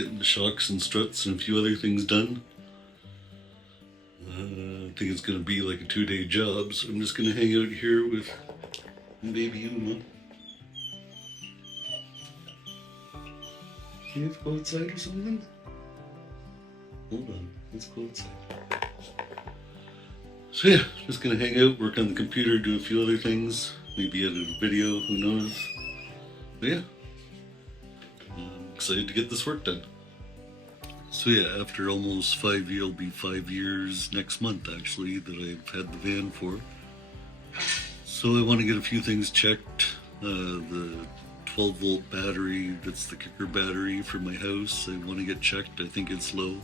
getting the shocks and struts and a few other things done. I think it's going to be like a 2-day job, so I'm just going to hang out here with baby Uma. Can you go outside or something? Hold on, let's go outside. So yeah, just gonna hang out, work on the computer, do a few other things, maybe edit a video, who knows. But yeah, I'm excited to get this work done. So yeah, after almost 5 years, it'll be 5 years next month actually that I've had the van for. So I want to get a few things checked. The 12-volt battery, that's the kicker battery for my house, I want to get checked. I think it's low.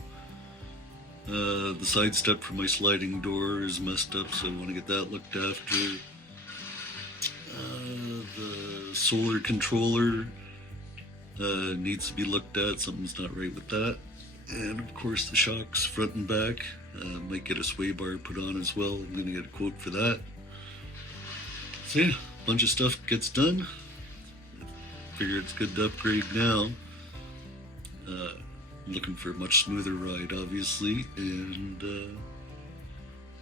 The side step for my sliding door is messed up, so I want to get that looked after. The solar controller needs to be looked at, something's not right with that. And of course the shocks front and back, might get a sway bar put on as well. I'm going to get a quote for that. So yeah, a bunch of stuff gets done. Figure it's good to upgrade now. Looking for a much smoother ride, obviously, and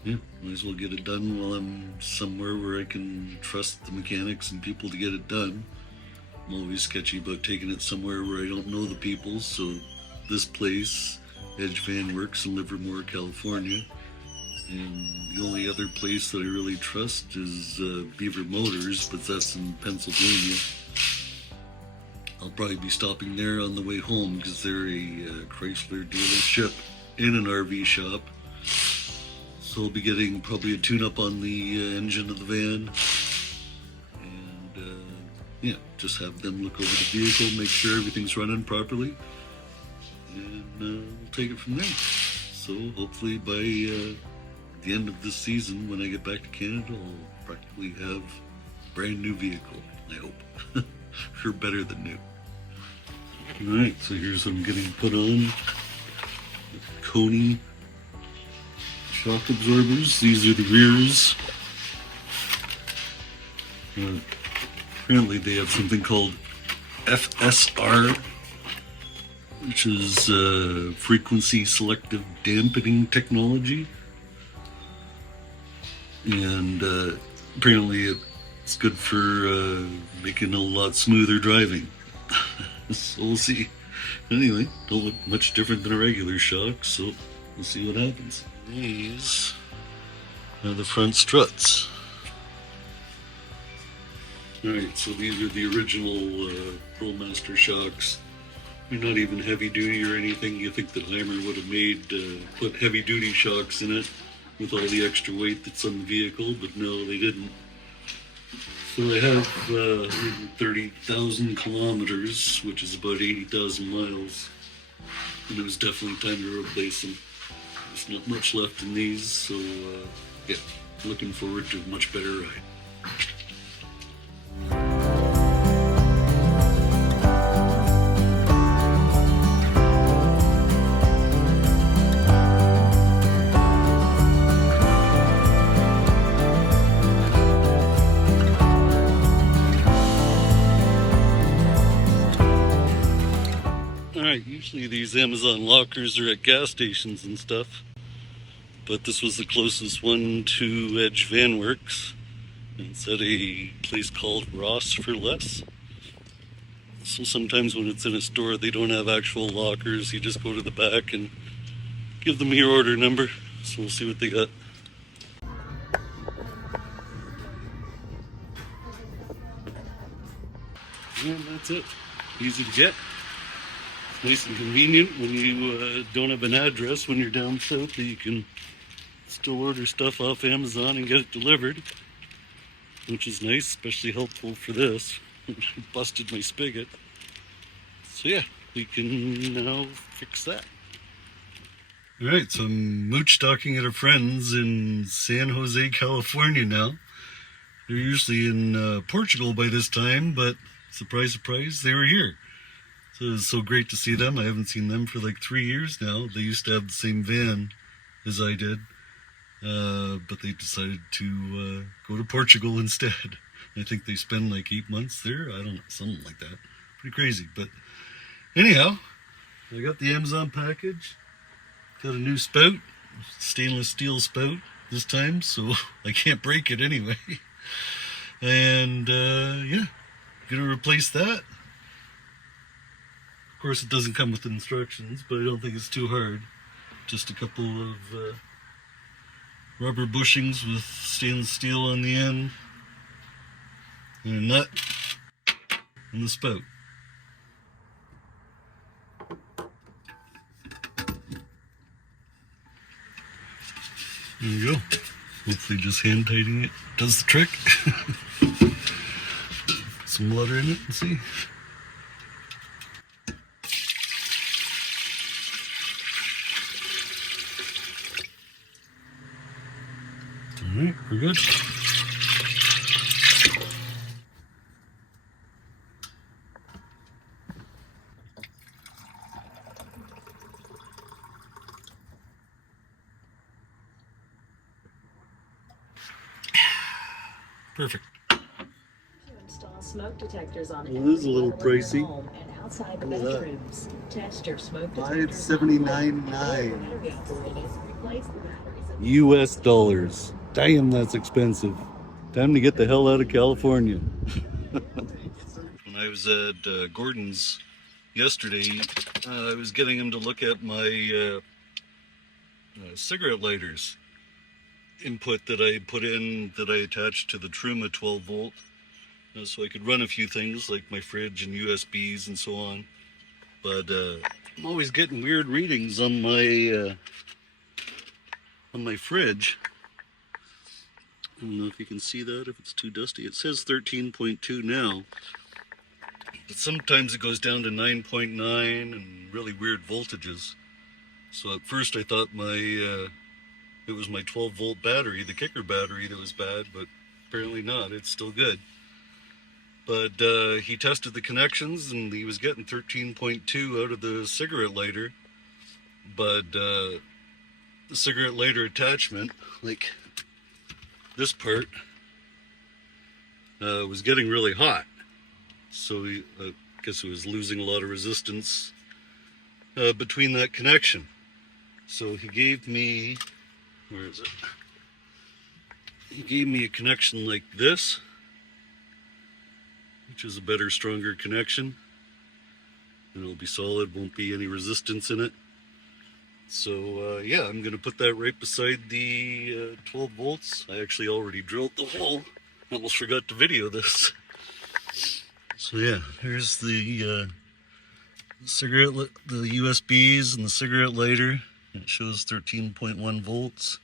yeah, might as well get it done while I'm somewhere where I can trust the mechanics and people to get it done. I'm always sketchy about taking it somewhere where I don't know the people, so this place, Edge Van Works in Livermore, California, and the only other place that I really trust is Beaver Motors, but that's in Pennsylvania. I'll probably be stopping there on the way home because they're a Chrysler dealership in an RV shop. So I'll be getting probably a tune-up on the engine of the van. And yeah, just have them look over the vehicle, make sure everything's running properly. And we'll take it from there. So hopefully by the end of this season, when I get back to Canada, I'll practically have a brand new vehicle, I hope. Or better than new. Alright, so here's what I'm getting put on. Coney shock absorbers. These are the rears. Apparently they have something called FSR, which is frequency selective dampening technology. And apparently it's good for making a lot smoother driving. So we'll see. Anyway, don't look much different than a regular shock, so we'll see what happens. These are the front struts. Alright, so these are the original ProMaster shocks. They're not even heavy duty or anything. You think that Heimer would have made, put heavy duty shocks in it with all the extra weight that's on the vehicle, but no, they didn't. So I have 130,000 kilometers, which is about 80,000 miles, and it was definitely time to replace them. There's not much left in these, so yeah, looking forward to a much better ride. Usually these Amazon lockers are at gas stations and stuff, but this was the closest one to Edge Van Works. It's at a place called Ross for Less. So sometimes when it's in a store they don't have actual lockers, you just go to the back and give them your order number. So we'll see what they got. And that's it. Easy to get. Nice and convenient when you don't have an address when you're down south, that you can still order stuff off Amazon and get it delivered, which is nice, especially helpful for this. Busted my spigot. So yeah, we can now fix that. Alright, so I'm mooch stocking at a friend's in San Jose, California now. They're usually in Portugal by this time, but surprise, surprise, they were here. So it was so great to see them. I haven't seen them for like 3 years now. They used to have the same van as I did, but they decided to go to Portugal instead. I think they spend like 8 months there. I don't know, something like that. Pretty crazy. But anyhow, I got the Amazon package. Got a new spout, stainless steel spout this time, so I can't break it anyway. And yeah, gonna replace that. Of course, it doesn't come with instructions, but I don't think it's too hard. Just a couple of rubber bushings with stainless steel on the end, and a nut, and the spout. There you go. Hopefully just hand tightening it does the trick. Some water in it and see. Alright, we're good. Perfect. To install smoke detectors on Well, this is a little pricey. home and outside the bedrooms. Test your smoke detectors. $579.9 US dollars. Damn, that's expensive. Time to get the hell out of California. When I was at Gordon's yesterday, I was getting him to look at my cigarette lighters input that I put in, that I attached to the Truma 12 volt, so I could run a few things like my fridge and USBs and so on. But I'm always getting weird readings on my fridge. I don't know if you can see that, if it's too dusty. It says 13.2 now, but sometimes it goes down to 9.9 and really weird voltages. So at first I thought it was my 12 volt battery, the kicker battery, that was bad, but apparently not. It's still good. But he tested the connections and he was getting 13.2 out of the cigarette lighter. But the cigarette lighter attachment, like this part, was getting really hot. So I guess it was losing a lot of resistance between that connection. So he gave me, where is it? He gave me a connection like this, which is a better, stronger connection. And it'll be solid, won't be any resistance in it. So yeah, I'm going to put that right beside the 12 volts. I actually already drilled the hole. I almost forgot to video this. So yeah, here's the cigarette, the USBs and the cigarette lighter. It shows 13.1 volts.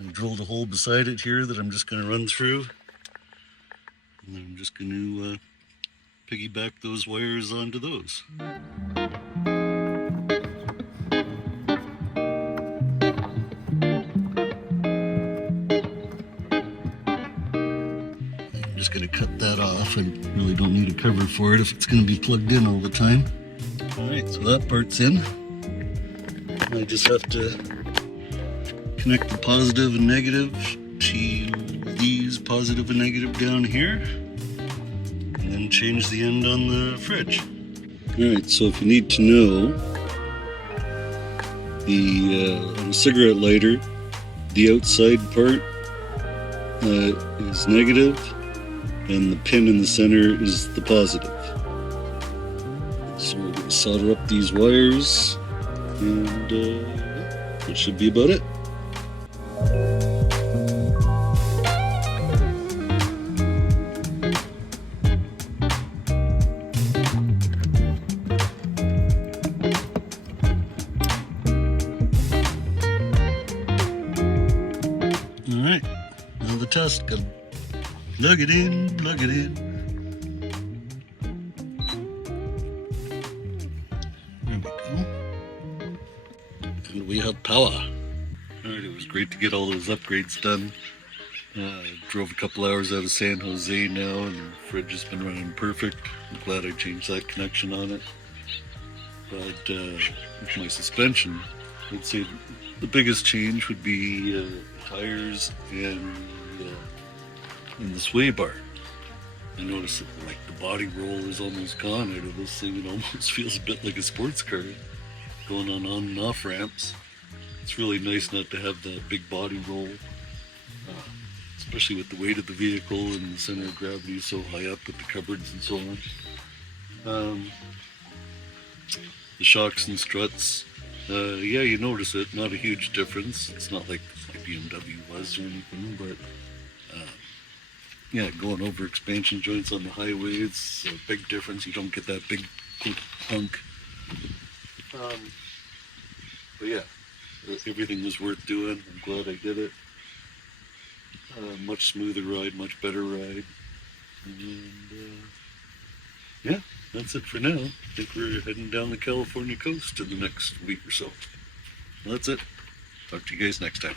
I drilled a hole beside it here that I'm just going to run through. And then I'm just going to piggyback those wires onto those. I'm just going to cut that off. I really don't need a cover for it if it's going to be plugged in all the time. Alright, so that part's in. I just have to connect the positive and negative to these positive and negative down here, and then change the end on the fridge. Alright, so if you need to know, on the cigarette lighter, the outside part is negative, and the pin in the center is the positive. So we're going to solder up these wires, and that should be about it. Alright, now the test. Gotta plug it in, plug it in. There we go. And we have power. Alright, it was great to get all those upgrades done. Drove a couple hours out of San Jose now, and the fridge has been running perfect. I'm glad I changed that connection on it. But with my suspension, I'd say the biggest change would be tires and the sway bar. I noticed that like the body roll is almost gone out of this thing. It almost feels a bit like a sports car going on and off ramps. It's really nice not to have that big body roll, especially with the weight of the vehicle and the center of gravity is so high up with the cupboards and so on. The shocks and struts, yeah, you notice it. Not a huge difference. It's not like my BMW was or anything, but yeah, going over expansion joints on the highway, it's a big difference. You don't get that big hunk. But yeah, everything was worth doing. I'm glad I did it. Much smoother ride, much better ride. And yeah, that's it for now. I think we're heading down the California coast in the next week or so. That's it. Talk to you guys next time.